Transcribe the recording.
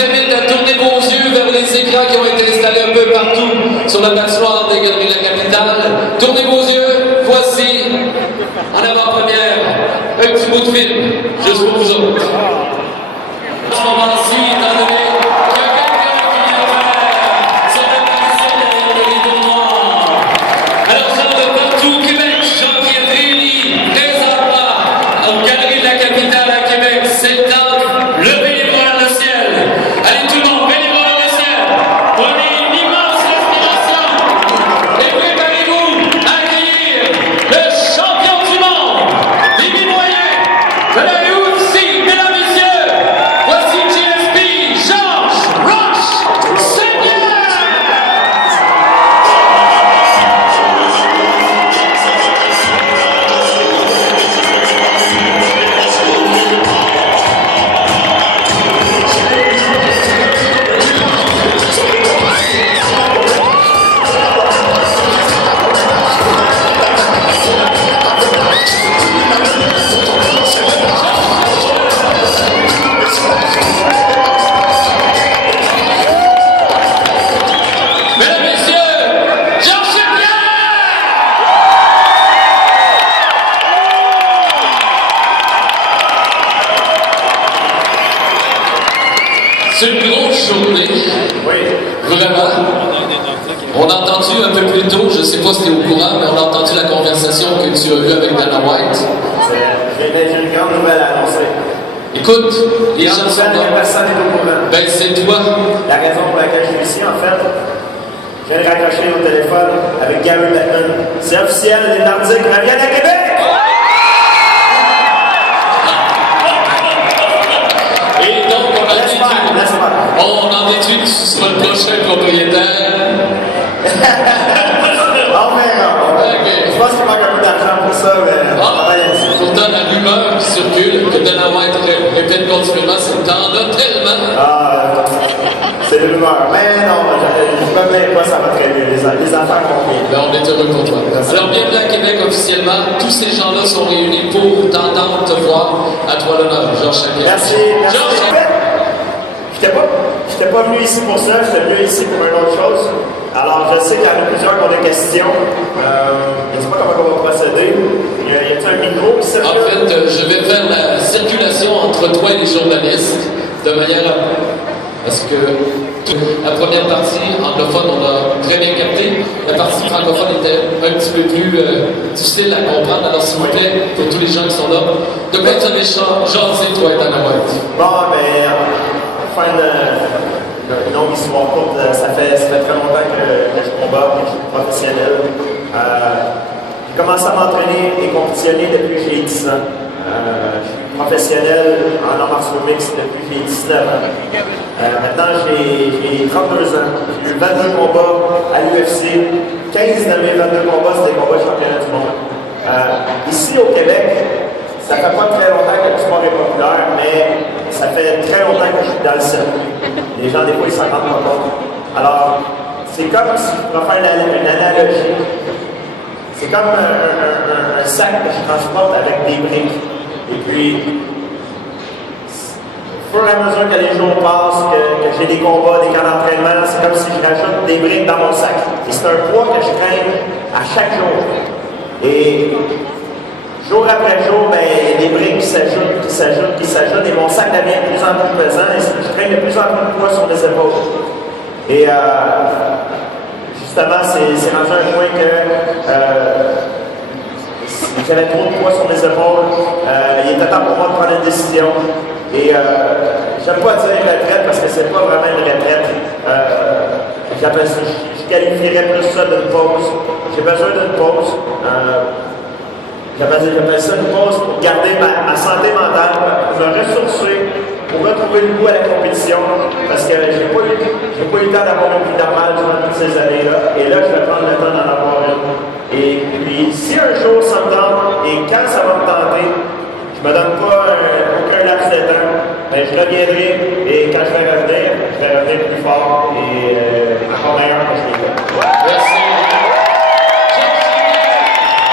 vous invite à tourner vos yeux vers les écrans qui ont été installés un peu partout sur la patinoire des Galeries de la Capitale. Tournez vos yeux, voici, en avant-première, un petit bout de film, juste pour vous autres. À ce moment-ci, étant donné qu'il y a quelqu'un qui vient faire son apparition derrière le rideau noir. Alors, gens de partout au Québec, gens qui est réunis présentement aux Galeries de la Capitale à Québec, c'est le temps. Levez les bras dans le ciel. Allez tout le monde, levez les bras dans le ciel. Prenez une immense respiration. Et préparez-vous à accueillir le champion du monde, Demi Moyen, de la UFC, mesdames et messieurs. Voici GSP, Georges Roche Seigneur. Mesdames, messieurs, Georges Seigneur! C'est une grosse journée. Oui. Vraiment. On a entendu un peu plus tôt, je ne sais pas si tu es au courant, mais on a entendu la conversation que tu as eue avec Dana White. J'ai une grande nouvelle à annoncer. Écoute, les gens sont Grande nouvelle, là. personne n'est au courant. Ben, c'est toi. La raison pour laquelle je suis ici, en fait, je viens de raccrocher au téléphone avec Gary Bettman. C'est officiel, les Nordiques reviennent à Québec! Et donc, on a Laisse-moi, laisse-moi. on en déduit que tu seras le prochain propriétaire. On verra. Ok. Je pense qu'il manque un peu d'argent pour ça, mais on va y aller. Pourtant, la rumeur qui circule, que Dana White répète continuellement, c'est t'en as tellement. Ah, c'est une rumeur. Mais non, je me plains pas, ça va très bien. Les affaires vont bien. Ben, on est heureux pour toi. Alors, bienvenue à Québec officiellement. Tous ces gens-là sont réunis pour t'entendre, te voir. À toi l'honneur, Georges Seigneur. Merci. Georges Seigneur. J'étais pas venu ici pour ça, j'étais venu ici pour une autre chose. Alors, je sais qu'il y en a plusieurs qui ont des questions. Je ne sais pas comment on va procéder. Y a-t-il un micro qui En circule? fait, je vais faire la circulation entre toi et les journalistes de manière à ce que la première partie anglophone, on a très bien capté. La partie francophone était un petit peu plus difficile à comprendre. Alors, s'il vous plaît, pour tous les gens qui sont là, de quoi tu avais jasé, toi et Dana White? Bon, ben, fin de longue histoire courte, ça fait très longtemps que je combat, que je suis professionnel. J'ai commencé à m'entraîner et compétitionner depuis que j'ai 10 ans. Je suis professionnel en arts martiaux mixtes depuis que j'ai 19 ans. Maintenant, j'ai 32 ans. J'ai eu 22 combats à l'UFC. 15 de mes 22 combats, c'était des combats de championnat du monde. Ici, au Québec, ça fait pas très longtemps que le sport est populaire, mais ça fait très longtemps que je suis dans le circuit. Les gens, des fois, ils s'en rendent pas compte. Alors, c'est comme si je pourrais faire une analogie. C'est comme un sac que je transporte avec des briques. Et puis, au fur et à mesure que les jours passent, que j'ai des combats, des camps d'entraînement, c'est comme si je rajoute des briques dans mon sac. Et c'est un poids que je traîne à chaque jour. Et jour après jour, ben, il y a des briques qui s'ajoutent, et mon sac devient de plus en plus pesant, et je traîne de plus en plus de poids sur mes épaules. Et justement, c'est rendu un point que j'avais trop de poids sur mes épaules. Il était temps pour moi de prendre une décision. Et j'aime pas dire retraite parce que c'est pas vraiment une retraite. Je qualifierais plus ça d'une pause. J'ai besoin d'une pause. J'appelle ça une pause pour garder ma santé mentale, pour me ressourcer, pour retrouver le goût à la compétition, parce que j'ai pas eu le temps d'avoir une vie normale durant toutes ces années-là, et là, je vais prendre le temps d'en avoir une. Et puis, si un jour ça me tente, et quand ça va me tenter, je me donne pas aucun laps de temps, ben, je reviendrai, et quand je vais revenir plus fort, et encore meilleur.